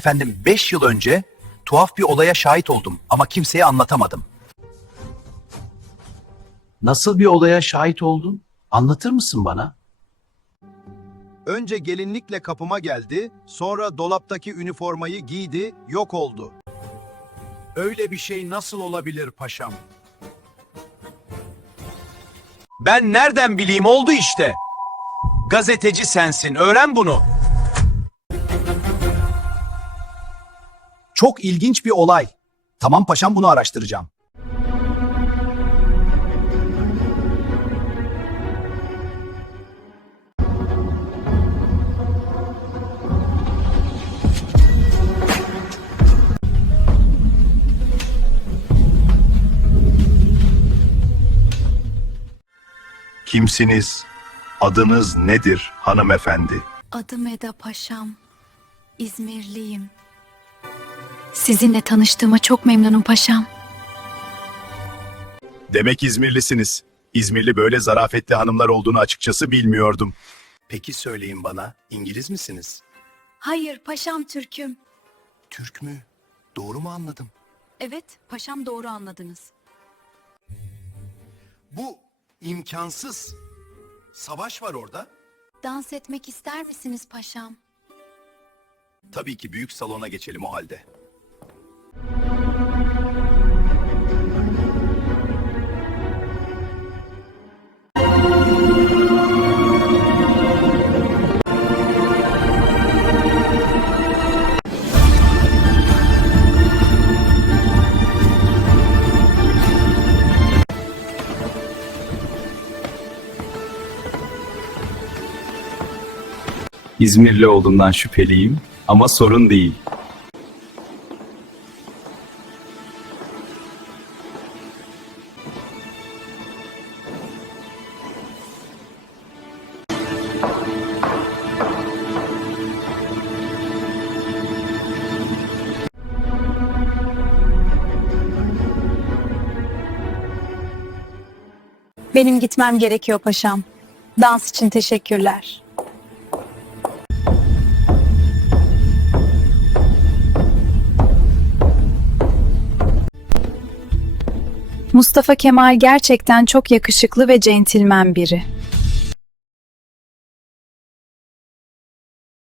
Efendim 5 yıl önce tuhaf bir olaya şahit oldum ama kimseye anlatamadım. Nasıl bir olaya şahit oldun? Anlatır mısın bana? Önce gelinlikle kapıma geldi, sonra dolaptaki üniformayı giydi, yok oldu. Öyle bir şey nasıl olabilir paşam? Ben nereden bileyim oldu işte. Gazeteci sensin, öğren bunu. Çok ilginç bir olay. Tamam paşam bunu araştıracağım. Kimsiniz? Adınız nedir hanımefendi? Adım Eda Paşam. İzmirliyim. Sizinle tanıştığıma çok memnunum paşam. Demek İzmirlisiniz. İzmirli böyle zarafetli hanımlar olduğunu açıkçası bilmiyordum. Peki söyleyin bana, İngiliz misiniz? Hayır paşam Türk'üm. Türk mü? Doğru mu anladım? Evet paşam doğru anladınız. Bu imkansız. Savaş var orada. Dans etmek ister misiniz paşam? Tabii ki büyük salona geçelim o halde. İzmirli olduğundan şüpheliyim ama sorun değil. Benim gitmem gerekiyor paşam. Dans için teşekkürler. Mustafa Kemal gerçekten çok yakışıklı ve centilmen biri.